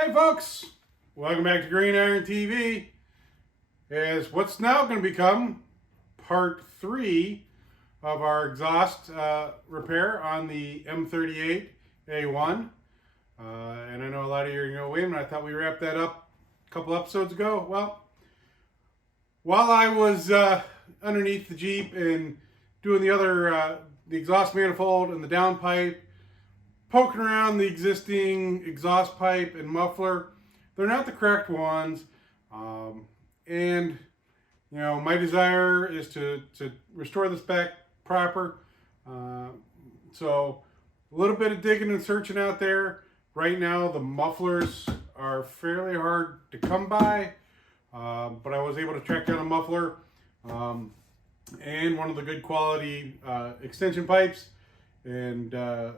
Hey folks, welcome back to Green Iron TV. As what's now going to become part 3 of our exhaust repair on the M38a1. And I know a lot of you are going to go, wait a minute, I thought we wrapped that up a couple episodes ago. Well, while I was underneath the Jeep and doing the exhaust manifold and the downpipe, poking around the existing exhaust pipe and muffler, they're not the correct ones. And you know, my desire is to restore this back proper. So a little bit of digging and searching out there. Right now the mufflers are fairly hard to come by, but I was able to track down a muffler and one of the good quality extension pipes and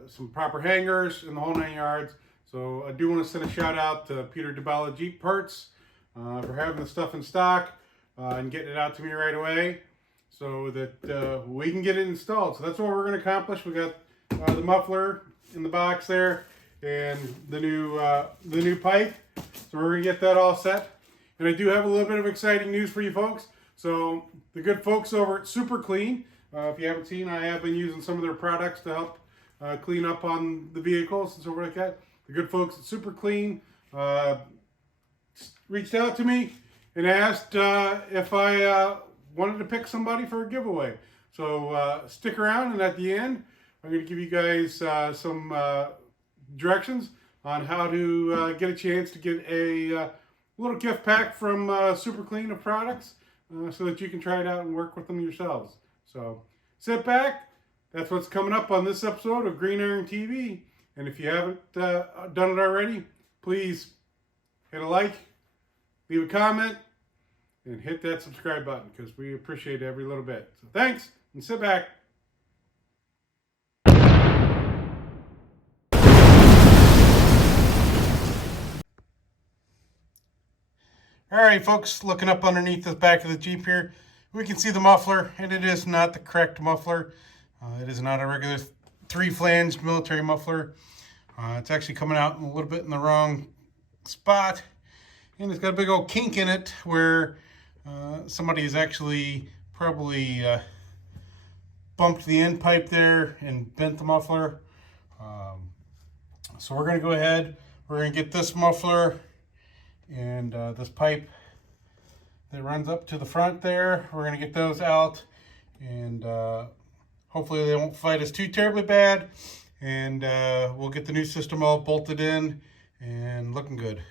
some proper hangers and the whole 9 yards. So I do want to send a shout out to Peter Debella Jeep Parts for having the stuff in stock and getting it out to me right away so that we can get it installed. So that's what we're going to accomplish. We got the muffler in the box there and the new pipe. So we're going to get that all set. And I do have a little bit of exciting news for you folks. So the good folks over at Super Clean, if you haven't seen, I have been using some of their products to help clean up on the vehicles and stuff like that. The good folks at Super Clean reached out to me and asked if I wanted to pick somebody for a giveaway. So stick around, and at the end, I'm going to give you guys some directions on how to get a chance to get a little gift pack from Super Clean of products so that you can try it out and work with them yourselves. So sit back. That's what's coming up on this episode of Green Iron TV. And if you haven't done it already, please hit a like, leave a comment, and hit that subscribe button because we appreciate every little bit. So thanks, and sit back. All right, folks, looking up underneath the back of the Jeep here, we can see the muffler, and it is not the correct muffler. It is not a regular 3-flange military muffler. It's actually coming out a little bit in the wrong spot, and it's got a big old kink in it where somebody has actually probably bumped the end pipe there and bent the muffler. So we're going to go ahead, we're going to get this muffler and this pipe that runs up to the front there. We're going to get those out, and hopefully they won't fight us too terribly bad, and we'll get the new system all bolted in and looking good.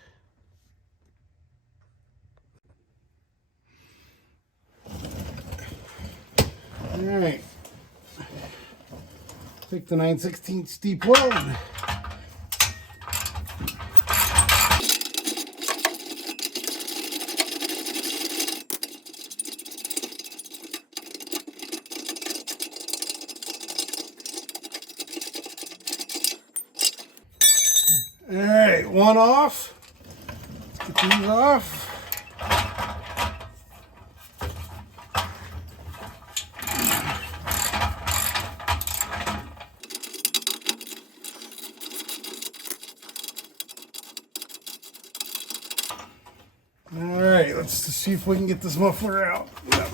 All right, take the 9/16 deep weld. All right, one off. Let's get these off. All right, let's see if we can get this muffler out. Yep.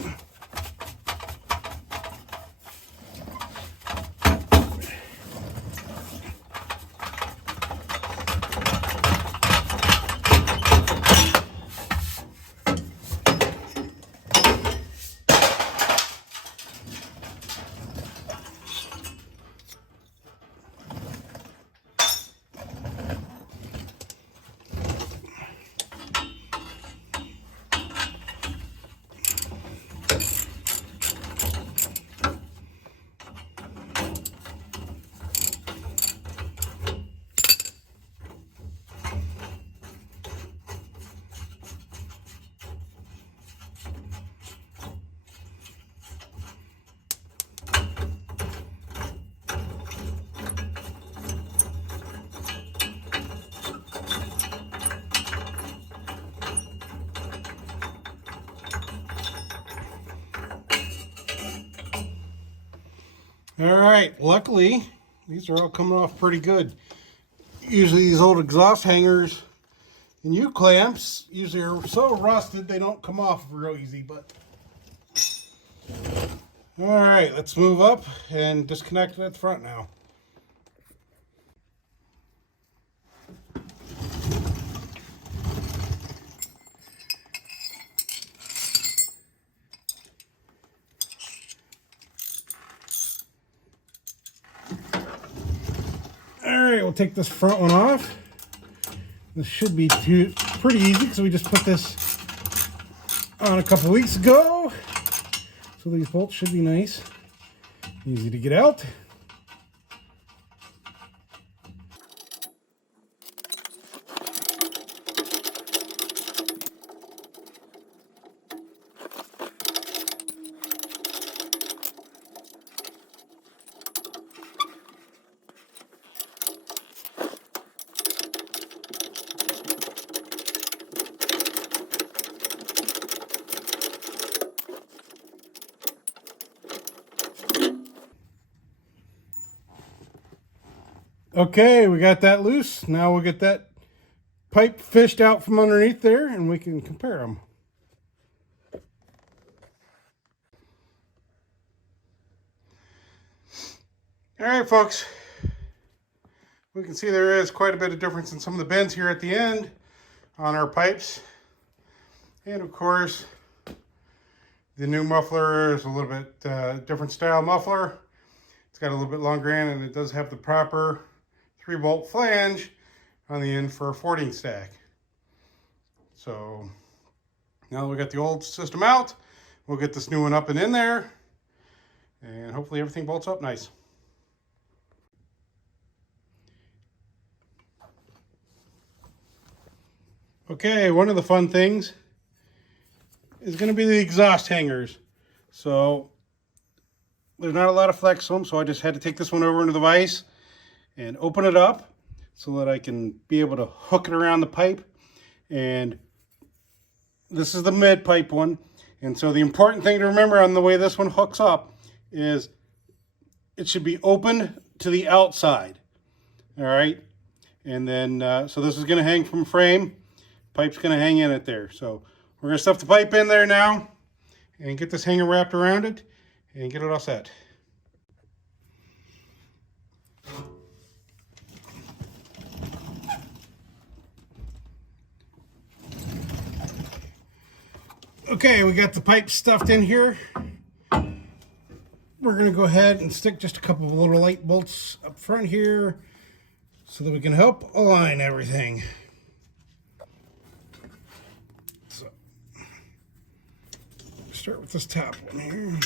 All right, luckily, these are all coming off pretty good. Usually these old exhaust hangers And U-clamps usually are so rusted they don't come off real easy, but all right, let's move up and disconnect it at the front now. All right, we'll take this front one off. This should be pretty easy because we just put this on a couple weeks ago. So these bolts should be nice, easy to get out. Okay, we got that loose. Now we'll get that pipe fished out from underneath there and we can compare them. All right, folks. We can see there is quite a bit of difference in some of the bends here at the end on our pipes. And of course, the new muffler is a little bit different style muffler. It's got a little bit longer end and it does have the proper 3-bolt flange on the end for a fording stack. So now that we got the old system out, we'll get this new one up and in there, and hopefully everything bolts up nice. Okay, one of the fun things is going to be the exhaust hangers. So there's not a lot of flex to them, so I just had to take this one over into the vise and open it up so that I can be able to hook it around the pipe. And this is the mid pipe one. And so the important thing to remember on the way this one hooks up is it should be open to the outside. All right. And then, so this is going to hang from frame. Pipe's going to hang in it there. So we're going to stuff the pipe in there now and get this hanger wrapped around it and get it all set. Okay, we got the pipe stuffed in here. We're going to go ahead and stick just a couple of little light bolts up front here so that we can help align everything. So, start with this top one here.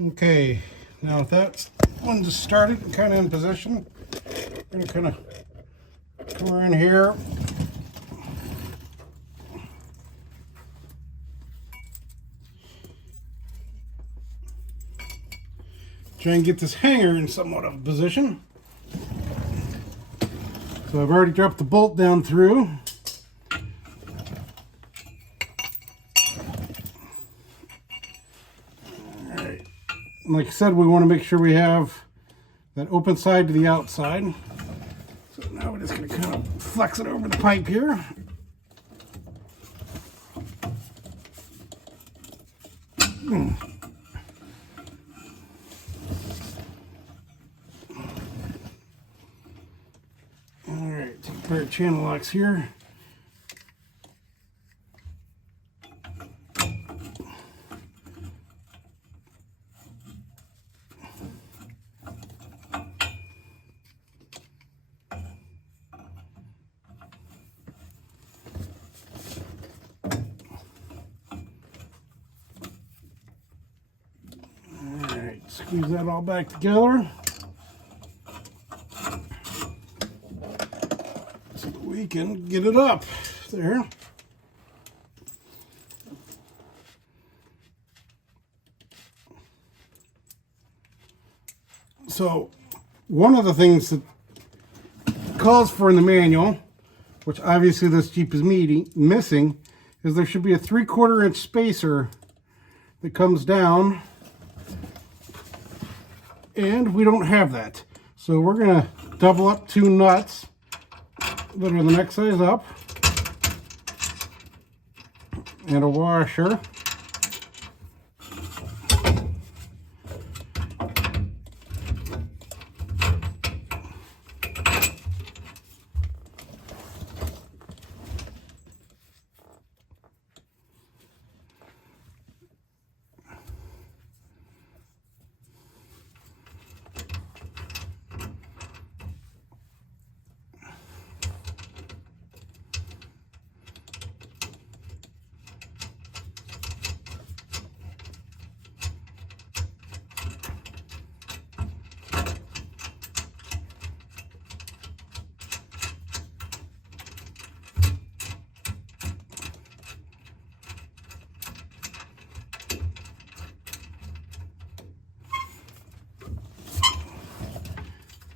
Okay, now if that one just started and kind of in position, we're going to kind of come around here. Try and get this hanger in somewhat of a position. So I've already dropped the bolt down through. Like I said, we want to make sure we have that open side to the outside. So now we're just going to kind of flex it over the pipe here. All right, take a pair of channel locks here. Squeeze that all back together so that we can get it up there. So one of the things that calls for in the manual, which obviously this Jeep is missing, is there should be a 3/4 inch spacer that comes down, and we don't have that. So we're going to double up 2 nuts that are the next size up, and a washer.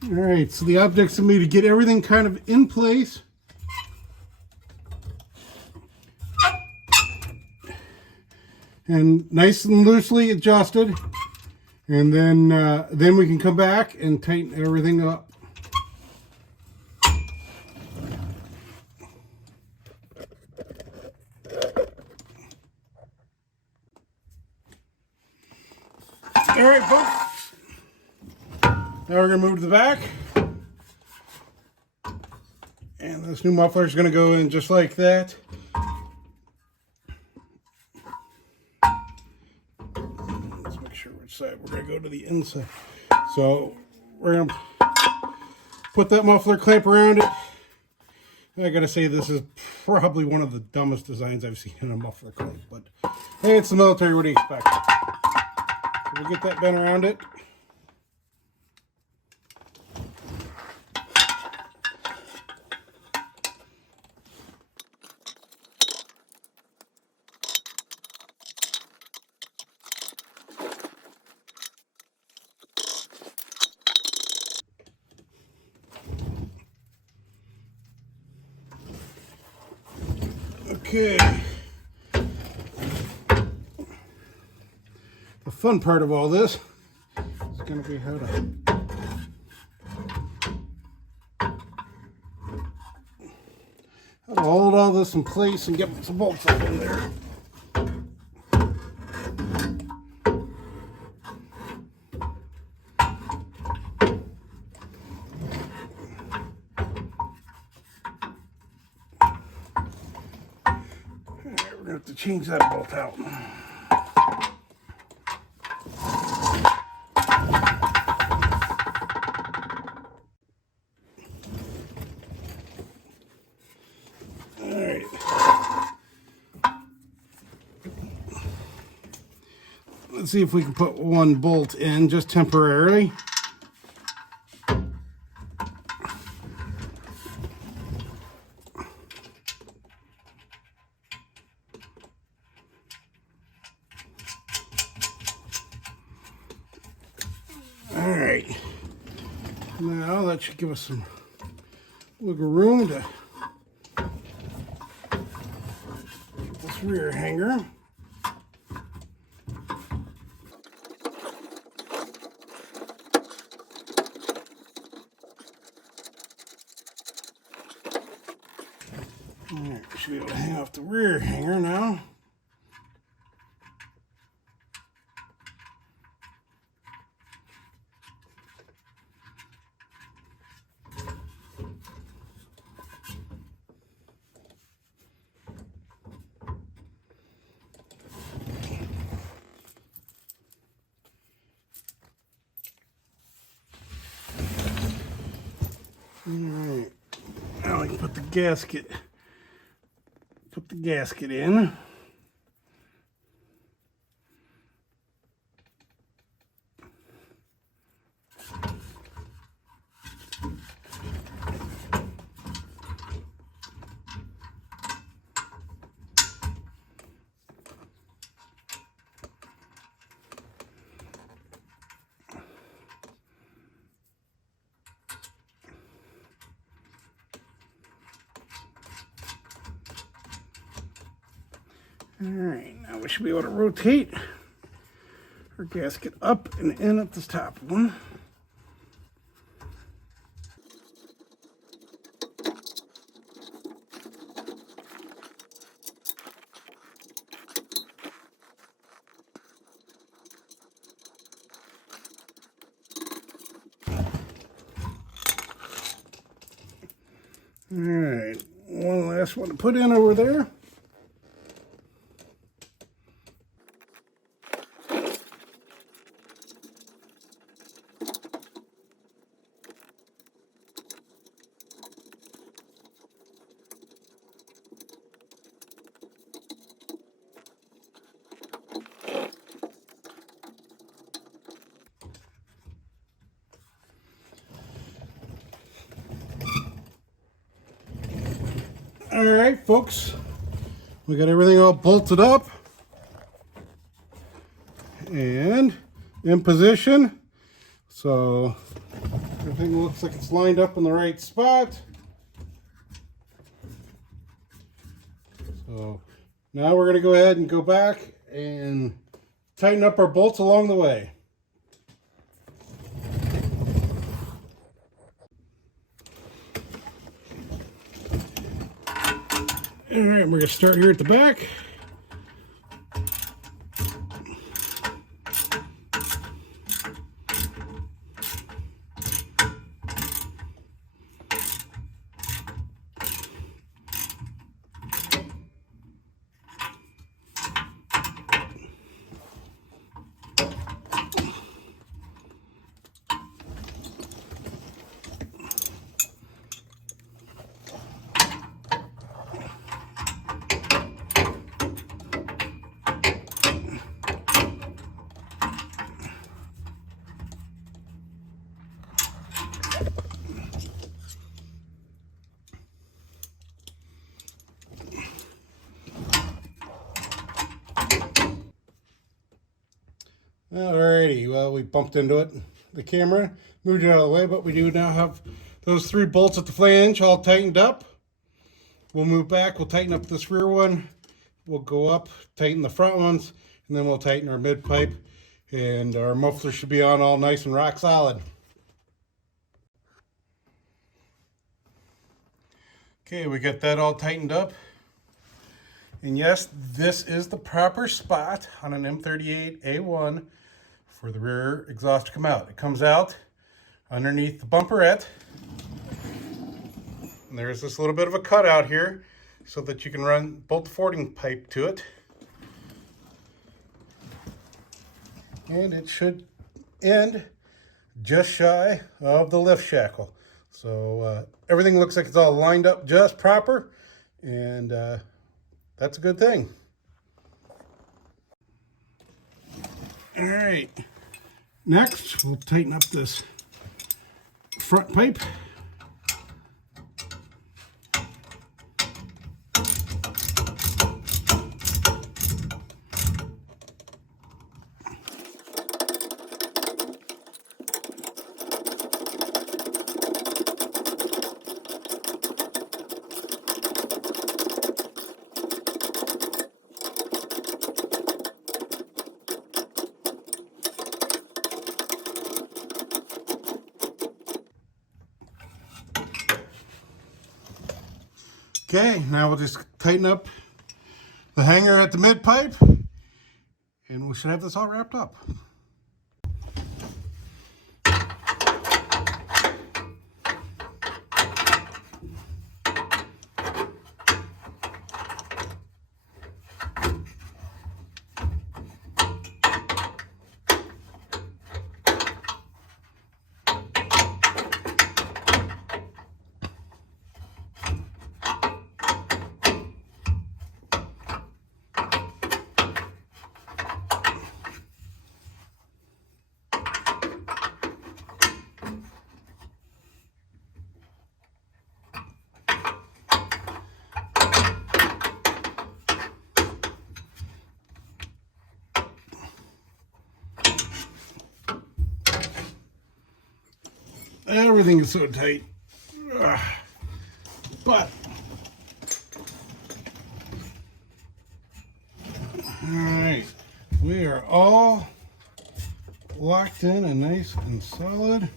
All right, so the object's for me to get everything kind of in place. And nice and loosely adjusted. And then we can come back and tighten everything up. All right, folks. Now we're going to move to the back. And this new muffler is going to go in just like that. Let's make sure which side. We're going to go to the inside. So we're going to put that muffler clamp around it. I got to say, this is probably one of the dumbest designs I've seen in a muffler clamp. But hey, it's the military. What do you expect? So we'll get that bent around it. Okay. The fun part of all this is going to be how to hold all this in place and get some bolts up in there. We're going to have to change that bolt out. Alright. Let's see if we can put one bolt in just temporarily. Alright, now that should give us some wiggle room to get this rear hanger. Alright, we should be able to hang off the rear hanger now. Alright, now I can put the gasket in. All right, now we should be able to rotate our gasket up and in at this top one. All right, one last one to put in over there. All right, folks, we got everything all bolted up and in position. So everything looks like it's lined up in the right spot. So now we're going to go ahead and go back and tighten up our bolts along the way. All right, we're going to start here at the back. Alrighty, well, we bumped into it. The camera moved it out of the way, but we do now have those 3 bolts at the flange all tightened up. We'll move back, we'll tighten up this rear one, we'll go up, tighten the front ones, and then we'll tighten our mid pipe, and our muffler should be on all nice and rock solid. Okay, we got that all tightened up. And yes, this is the proper spot on an M38a1 for the rear exhaust to come out. It comes out underneath the bumperette. And there's this little bit of a cutout here so that you can run bolt the fording pipe to it. And it should end just shy of the lift shackle. So everything looks like it's all lined up just proper, and that's a good thing. All right, next we'll tighten up this front pipe. Okay, now we'll just tighten up the hanger at the mid pipe, and we should have this all wrapped up. Everything is so tight. Ugh. But Alright, we are all locked in and nice and solid.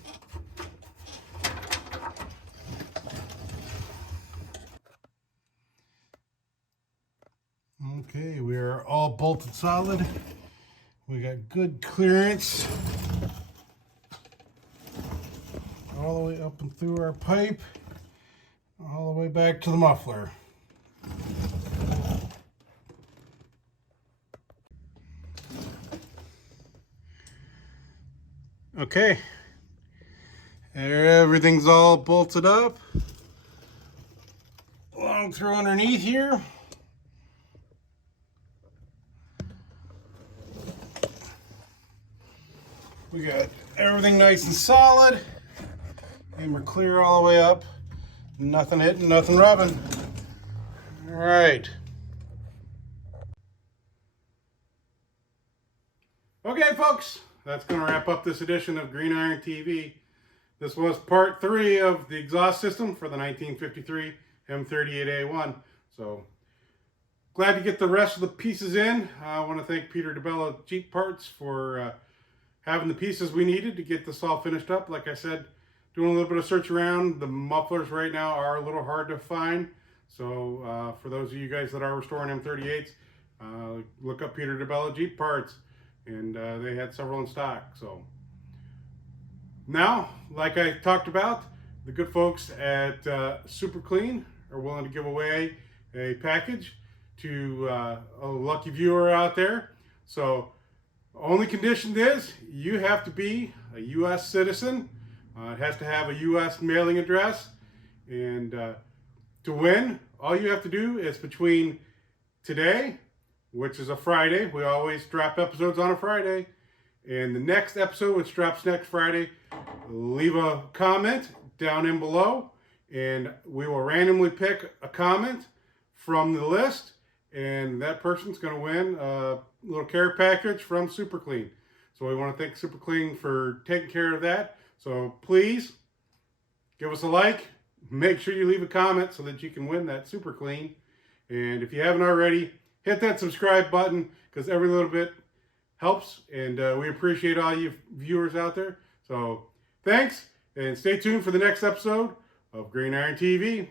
Okay, we are all bolted solid. We got good clearance all the way up and through our pipe, all the way back to the muffler. Okay, everything's all bolted up along through underneath here. We got everything nice and solid, and we're clear all the way up. Nothing hitting, nothing rubbing. All right. Okay, folks, that's going to wrap up this edition of Green Iron TV. This was part 3 of the exhaust system for the 1953 M38a1. So, glad to get the rest of the pieces in. I want to thank Peter Debella Jeep Parts for having the pieces we needed to get this all finished up. Like I said, doing a little bit of search around. The mufflers right now are a little hard to find. So for those of you guys that are restoring M38s, look up Peter Debella Jeep Parts. And they had several in stock. So now, like I talked about, the good folks at Super Clean are willing to give away a package to a lucky viewer out there. So only condition is you have to be a U.S. citizen. It has to have a U.S. mailing address. And to win, all you have to do is between today, which is a Friday. We always drop episodes on a Friday. And the next episode, which drops next Friday, leave a comment down in below. And we will randomly pick a comment from the list. And that person's going to win a little care package from Super Clean. So we want to thank Super Clean for taking care of that. So please give us a like. Make sure you leave a comment so that you can win that Super Clean. And if you haven't already, hit that subscribe button because every little bit helps. And we appreciate all you viewers out there. So thanks, and stay tuned for the next episode of Green Iron TV.